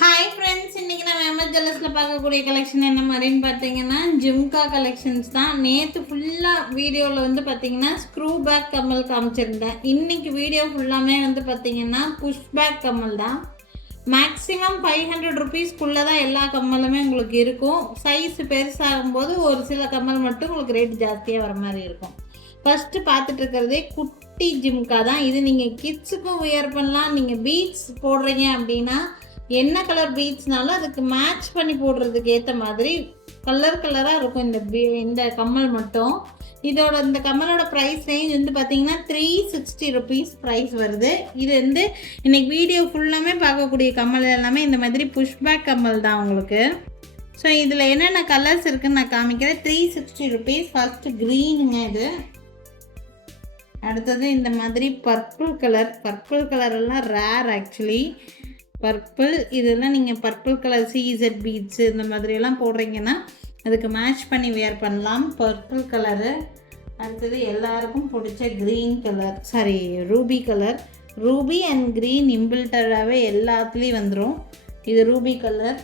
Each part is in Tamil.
ஹாய் ஃப்ரெண்ட்ஸ், இன்றைக்கி நம்ம எம்எஸ் ஜுவல்லர்ஸில் பார்க்கக்கூடிய கலெக்ஷன் என்ன மாதிரின்னு பார்த்தீங்கன்னா ஜும்கா கலெக்ஷன்ஸ் தான். நேற்று ஃபுல்லாக வீடியோவில் வந்து பார்த்தீங்கன்னா ஸ்க்ரூ பேக் கம்மல் காமிச்சிருந்தேன். இன்றைக்கி வீடியோ ஃபுல்லாமே வந்து பார்த்தீங்கன்னா புஷ் பேக் கம்மல் தான். மேக்ஸிமம் 500 ருபீஸ்க்குள்ளே தான் எல்லா கம்மலுமே உங்களுக்கு இருக்கும். சைஸ் பெருசாகும்போது ஒரு சில கம்மல் மட்டும் உங்களுக்கு ரேட் ஜாஸ்தியாக வர மாதிரி இருக்கும். ஃபஸ்ட்டு பார்த்துட்டு இருக்கிறதே குட்டி ஜிம்கா தான். இது நீங்கள் கிட்ஸுக்கும் வியர் பண்ணலாம். நீங்கள் பீட்ஸ் போடுறீங்க அப்படின்னா என்ன கலர் பீட்ஸ்னாலும் அதுக்கு மேட்ச் பண்ணி போடுறதுக்கு ஏற்ற மாதிரி கலராக இருக்கும் இந்த கம்மல் மட்டும். இந்த கம்மலோட ப்ரைஸ் ரேஞ்ச் வந்து பார்த்தீங்கன்னா 360 ருபீஸ் ப்ரைஸ் வருது. இது வந்து இன்றைக்கி வீடியோ ஃபுல்லாமே பார்க்கக்கூடிய கம்மல் எல்லாமே இந்த மாதிரி புஷ்பேக் கம்மல் தான் உங்களுக்கு. ஸோ இதில் என்னென்ன கலர்ஸ் இருக்குதுன்னு நான் காமிக்கிறேன். 360 ருபீஸ். ஃபஸ்ட்டு க்ரீனுங்க இது. அடுத்தது இந்த மாதிரி பர்பிள் கலர் எல்லாம் ரேர் ஆக்சுவலி. பர்பிள் இதெல்லாம் நீங்கள் பர்பிள் கலர் சிஇசட் பீட்ஸு இந்த மாதிரியெல்லாம் போடுறீங்கன்னா அதுக்கு மேட்ச் பண்ணி வியர் பண்ணலாம். Purple colour. அடுத்தது எல்லாருக்கும் பிடிச்ச green colour, ruby colour. Ruby and green இம்பிள்டராகவே எல்லாத்துலேயும் வந்துடும். இது ரூபி கலர்.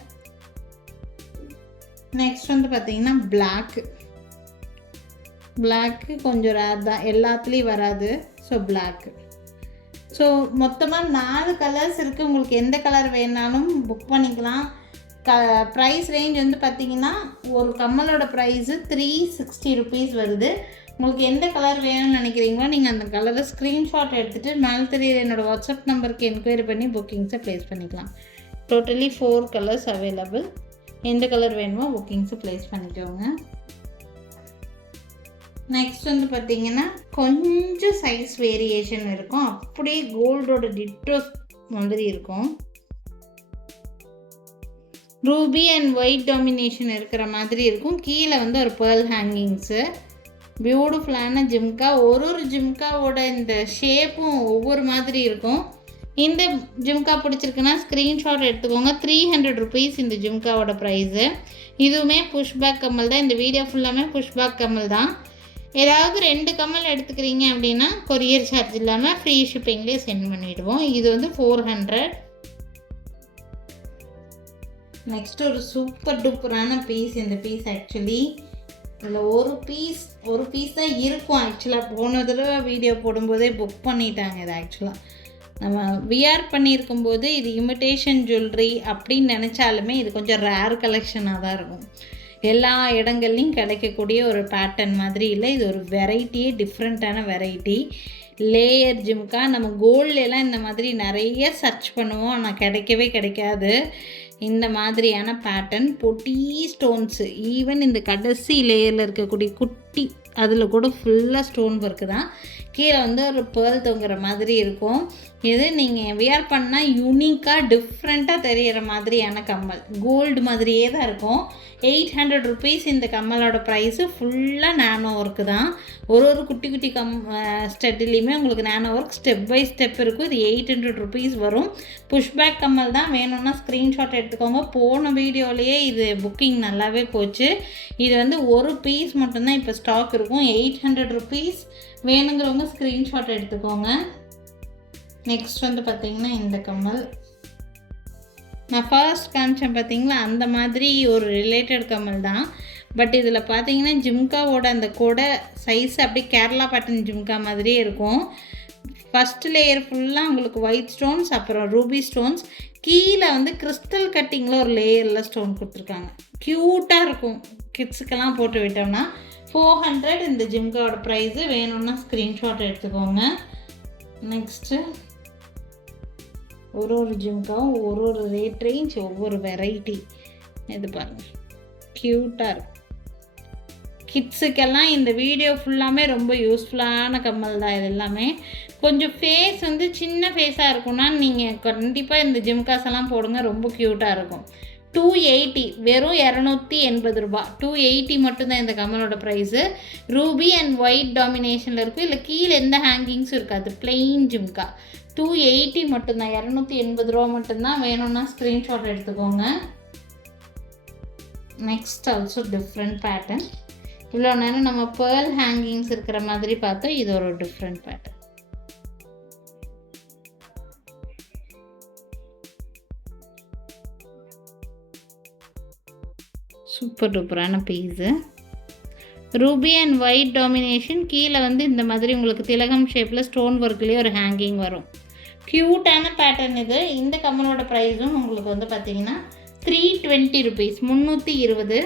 நெக்ஸ்ட் வந்து பார்த்திங்கன்னா பிளாக்கு கொஞ்சம் ரேர் தான், எல்லாத்துலேயும் வராது. So block. ஸோ மொத்தமாக 4 கலர்ஸ் இருக்குது. உங்களுக்கு எந்த கலர் வேணாலும் புக் பண்ணிக்கலாம். ப்ரைஸ் ரேஞ்ச் வந்து பார்த்திங்கன்னா ஒரு கம்மலோட ப்ரைஸு 360 ருபீஸ் வருது. உங்களுக்கு எந்த கலர் வேணும்னு நினைக்கிறீங்களோ நீங்கள் அந்த கலரை ஸ்க்ரீன்ஷாட் எடுத்துகிட்டு மேலே தெரியுற என்னோடய வாட்ஸ்அப் நம்பருக்கு என்கொயரி பண்ணி புக்கிங்ஸை ப்ளேஸ் பண்ணிக்கலாம். Totally 4 colours available. எந்த கலர் வேணுமோ புக்கிங்ஸை ப்ளேஸ் பண்ணிக்கோங்க. நெக்ஸ்ட் வந்து பார்த்திங்கன்னா கொஞ்சம் சைஸ் வேரியேஷன் இருக்கும். அப்படியே கோல்டோட டிட்டோ மாதிரி இருக்கும். ரூபி அண்ட் ஒயிட் டாமினேஷன் இருக்கிற மாதிரி இருக்கும். கீழே வந்து ஒரு பேர்ல் ஹேங்கிங்ஸு. பியூட்டிஃபுல்லான ஜிம்கா. ஒரு ஜிம்காவோட இந்த ஷேப்பும் ஒவ்வொரு மாதிரி இருக்கும். இந்த ஜிம்கா பிடிச்சிருக்குன்னா ஸ்க்ரீன்ஷாட் எடுத்துக்கோங்க. 300 ருபீஸ் இந்த ஜிம்காவோட ப்ரைஸு. இதுவுமே புஷ்பேக் கம்மல் தான். இந்த வீடியோ ஃபுல்லாமே புஷ்பேக் கம்மல் தான். ஏதாவது 2 கம்மல் எடுத்துக்கிறீங்க அப்படின்னா கொரியர் சார்ஜ் இல்லாமல் ஃப்ரீ ஷிப்பிங்லேயே சென்ட் பண்ணிவிடுவோம். இது வந்து 400. நெக்ஸ்ட் ஒரு சூப்பர் டூப்பரான பீஸ். இந்த பீஸ் ஆக்சுவலி இதில் ஒரு பீஸ் தான் இருக்கும். ஆக்சுவலாக போன தடவை வீடியோ போடும்போதே புக் பண்ணிட்டாங்க. இது ஆக்சுவலாக நம்ம விஆர் பண்ணியிருக்கும்போது இது இமிட்டேஷன் ஜுவல்லரி அப்படின்னு நினச்சாலுமே இது கொஞ்சம் ரேர் கலெக்ஷனாக தான் இருக்கும். எல்லா இடங்கள்லையும் கிடைக்கக்கூடிய ஒரு பேட்டர்ன் மாதிரி இல்லை. இது ஒரு வெரைட்டியே டிஃப்ரெண்ட்டான வெரைட்டி. லேயர் ஜிம்கா. நம்ம கோல்டெல்லாம் இந்த மாதிரி நிறைய சர்ச் பண்ணுவோம், ஆனால் கிடைக்காது. இந்த மாதிரியான பேட்டர்ன் பொட்டி ஸ்டோன்ஸு. ஈவன் இந்த கடைசி லேயரில் இருக்கக்கூடிய குட்டி அதில் கூட ஃபுல்லாக ஸ்டோன் ஒர்க்கு தான். கீழே வந்து ஒரு பேர்ல் தொங்குற மாதிரி இருக்கும். இது நீங்கள் வியர் பண்ணால் யூனிக்காக டிஃப்ரெண்ட்டாக தெரிகிற மாதிரியான கம்மல். கோல்டு மாதிரியே தான் இருக்கும். 800 ருபீஸ் இந்த கம்மலோட ப்ரைஸு. ஃபுல்லாக நானோ ஒர்க்கு தான். ஒரு குட்டி ஸ்டெட்லேயுமே உங்களுக்கு நானோ ஒர்க் ஸ்டெப் பை ஸ்டெப் இருக்கும். இது 800 ருபீஸ் வரும். புஷ்பேக் கம்மல் தான். வேணும்னா ஸ்க்ரீன்ஷாட் எடுத்துக்கோங்க. போன வீடியோலேயே இது புக்கிங் நல்லாவே போச்சு. இது வந்து ஒரு பீஸ் மட்டும்தான் இப்போ ஸ்டாக் இருக்கும். 800 ருபீஸ். வேணுங்கிறவங்க ஸ்க்ரீன்ஷாட் எடுத்துக்கோங்க. நெக்ஸ்ட் வந்து பார்த்திங்கன்னா இந்த கம்மல் நான் ஃபர்ஸ்ட் காமிச்சேன் பார்த்திங்களா, அந்த மாதிரி ஒரு ரிலேட்டட் கம்மல் தான். பட் இதில் பார்த்திங்கன்னா ஜிம்காவோட அந்த கொடை சைஸ் அப்படியே கேரளா பேட்டர்ன் ஜிம்கா மாதிரியே இருக்கும். ஃபஸ்ட் லேயர் ஃபுல்லாக உங்களுக்கு ஒயிட் ஸ்டோன்ஸ், அப்புறம் ரூபி ஸ்டோன்ஸ். கீழே வந்து கிறிஸ்டல் கட்டிங்கில் ஒரு லேயரில் ஸ்டோன் கொடுத்துருக்காங்க. க்யூட்டாக இருக்கும். கிட்ஸுக்கெல்லாம் போட்டு விட்டோம்னா 400 இந்த ஜிம்காவோட ப்ரைஸு. வேணும்னா ஸ்க்ரீன்ஷாட் எடுத்துக்கோங்க. நெக்ஸ்ட்டு ஒரு ஜிம்காவும் ஒரு ரேட் ரேஞ்ச், ஒவ்வொரு வெரைட்டி. இது பாருங்கள், க்யூட்டாக இருக்கும். கிட்ஸுக்கெல்லாம் இந்த வீடியோ ஃபுல்லாமே ரொம்ப யூஸ்ஃபுல்லான கம்மல் தான். இது எல்லாமே கொஞ்சம் ஃபேஸ் வந்து சின்ன ஃபேஸாக இருக்கும்னா நீங்கள் கண்டிப்பாக இந்த ஜிம்காஸ் எல்லாம் போடுங்க. ரொம்ப க்யூட்டாக இருக்கும். 280, வெறும் 280 ரூபா. 280 மட்டும்தான் இந்த கம்மலோட ப்ரைஸு. ரூபி அண்ட் ஒயிட் டாமினேஷனில் இருக்கும். இல்லை கீழே எந்த ஹேங்கிங்ஸும் இருக்காது. பிளெயின் ஜிம்கா. 280 மட்டும்தான். 280 ரூபா மட்டும்தான். வேணும்னா ஸ்க்ரீன்ஷாட் எடுத்துக்கோங்க. Next also different pattern. இவ்வளோ நேரம் நம்ம பேர்ல் ஹேங்கிங்ஸ் இருக்கிற மாதிரி பார்த்தோம். இது ஒரு டிஃப்ரெண்ட் பேட்டர்ன். சூப்பர் டூப்பரான piece. Ruby and white domination. கீழே வந்து இந்த மாதிரி உங்களுக்கு திலகம் ஷேப்பில் ஸ்டோன் ஒர்க்லேயே ஒரு ஹேங்கிங் வரும். க்யூட்டான பேட்டர்ன் இது. இந்த கம்மலோட ப்ரைஸும் உங்களுக்கு வந்து பார்த்தீங்கன்னா 320 ருபீஸ், 320.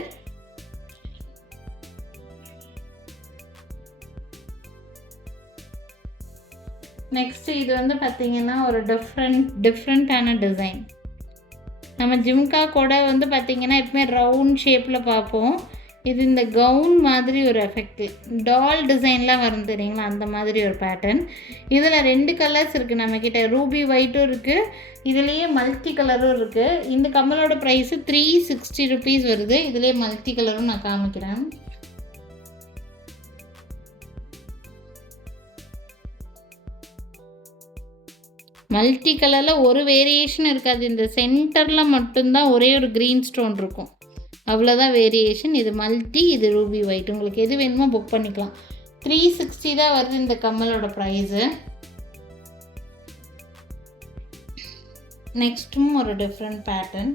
நெக்ஸ்ட்டு இது வந்து பார்த்தீங்கன்னா ஒரு டிஃப்ரெண்ட்டான டிசைன். நம்ம ஜிம்கா கூட வந்து பார்த்திங்கன்னா எப்பவுமே ரவுண்ட் ஷேப்பில் பார்ப்போம். இது இந்த கவுன் மாதிரி ஒரு எஃபெக்ட், டால் டிசைன்லாம் வரும் தெரியுங்களா, அந்த மாதிரி ஒரு பேட்டர்ன். இதில் 2 கலர்ஸ் இருக்குது நம்மக்கிட்ட. ரூபி ஒயிட்டும் இருக்குது, இதுலேயே மல்டி கலரும் இருக்குது. இந்த கம்மலோட ப்ரைஸு 360 ருபீஸ் வருது. இதுலேயே மல்டி கலரும் நான் காமிக்கிறேன். மல்டி கலரில் ஒரு வேரியேஷன் இருக்காது. இந்த சென்டரில் மட்டும்தான் ஒரே ஒரு க்ரீன் ஸ்டோன் இருக்கும், அவ்வளோதான் வேரியேஷன். இது மல்டி, இது ரூபி ஒயிட். உங்களுக்கு எது வேணுமோ புக் பண்ணிக்கலாம். 360 தான் வருது இந்த கம்மலோட ப்ரைஸு. நெக்ஸ்ட்டும் ஒரு different pattern.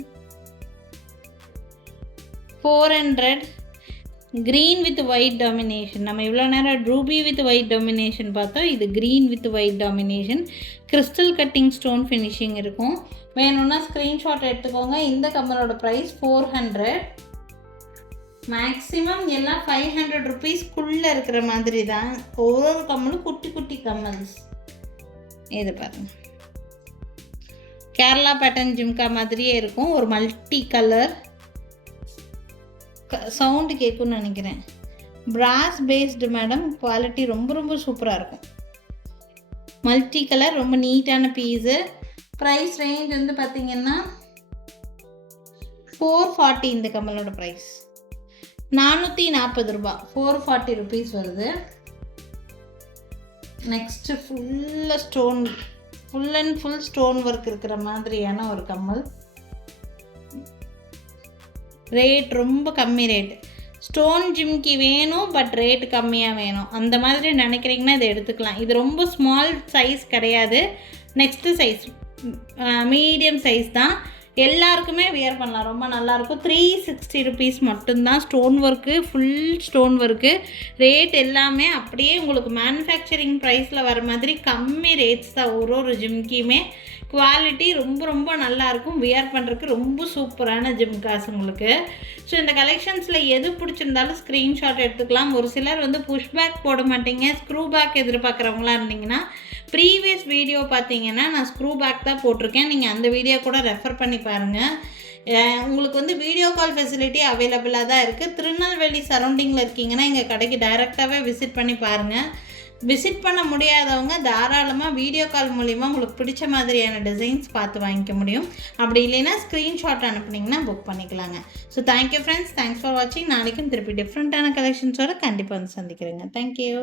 400 green with white domination. நம்ம இவ்வளோ நேரம் ரூபி வித் ஒயிட் டாமினேஷன் பார்த்தோம். இது green with white domination. Crystal cutting stone finishing இருக்கும். வேணும்னா ஸ்க்ரீன்ஷாட் எடுத்துக்கோங்க. இந்த கம்மலோட ப்ரைஸ் 400. மேக்ஸிமம் எல்லாம் 500 ருபீஸ்க்குள்ளே இருக்கிற மாதிரி தான். ஒரு கம்மலும் குட்டி குட்டி கம்மல்ஸ். இது பாருங்கள், கேரளா பேட்டர்ன் ஜிம்கா மாதிரியே இருக்கும். ஒரு மல்டி கலர் சவுண்டு கேட்கும்னு நினைக்கிறேன். பிராஸ் பேஸ்டு மேடம், குவாலிட்டி ரொம்ப ரொம்ப சூப்பராக இருக்கும். மல்டி கலர், ரொம்ப நீட்டான பீஸு. ப்ரைஸ் ரேஞ்ச் வந்து பார்த்திங்கன்னா 440. இந்த கம்மலோட ப்ரைஸ் 440 ரூபா, 440 ருபீஸ் வருது. நெக்ஸ்ட்டு ஃபுல்லாக stone, full and full stone work இருக்கிற மாதிரியான ஒரு கம்மல். ரேட் ரொம்ப கம்மி ரேட். ஸ்டோன் ஜிம்கி வேணும் பட் ரேட்டு கம்மியாக வேணும், அந்த மாதிரி நினைக்கிறீங்கன்னா இதை எடுத்துக்கலாம். இது ரொம்ப ஸ்மால் சைஸ் கிடையாது. நெக்ஸ்ட்டு சைஸ் மீடியம் சைஸ் தான். எல்லாருக்குமே வியர் பண்ணலாம், ரொம்ப நல்லாயிருக்கும். 360 ருபீஸ் மட்டும்தான். Stone work, full stone work. Rate எல்லாமே அப்படியே உங்களுக்கு மேனுஃபேக்சரிங் ப்ரைஸில் வர மாதிரி கம்மி ரேட்ஸ் தான். ஒரு ஜிம்கியுமே குவாலிட்டி ரொம்ப ரொம்ப நல்லாயிருக்கும். வியர் பண்ணுறதுக்கு ரொம்ப சூப்பரான ஜிம்காஸ் உங்களுக்கு. ஸோ இந்த கலெக்ஷன்ஸில் எது பிடிச்சிருந்தாலும் ஸ்க்ரீன்ஷாட் எடுத்துக்கலாம். ஒரு சிலர் வந்து புஷ்பேக் போட மாட்டீங்க, ஸ்க்ரூ பேக் எதிர்பார்க்குறவங்களா இருந்தீங்கன்னா ப்ரீவியஸ் வீடியோ பார்த்தீங்கன்னா நான் ஸ்க்ரூ பேக் தான் போட்டிருக்கேன். நீங்கள் அந்த வீடியோ கூட ரெஃபர் பண்ணி பாருங்கள். உங்களுக்கு வந்து வீடியோ கால் ஃபெசிலிட்டி அவைலபிளாக தான் இருக்குது. திருநெல்வேலி சரௌண்டிங்கில் இருக்கீங்கன்னா எங்கள் கடைக்கு டைரெக்டாகவே விசிட் பண்ணி பாருங்கள். விசிட் பண்ண முடியாதவங்க தாராளமாக வீடியோ கால் மூலிமா உங்களுக்கு பிடிச்ச மாதிரியான டிசைன்ஸ் பார்த்து வாங்கிக்க முடியும். அப்படி இல்லைன்னா ஸ்க்ரீன்ஷாட் அனுப்புனீங்கன்னா புக் பண்ணிக்கலாங்க. So thank you friends, thanks for வாட்சிங். நாளைக்கும் திருப்பி டிஃப்ரெண்ட்டான கலெக்ஷன்ஸோடு கண்டிப்பாக வந்து சந்திக்கிறேங்க. தேங்க்யூ.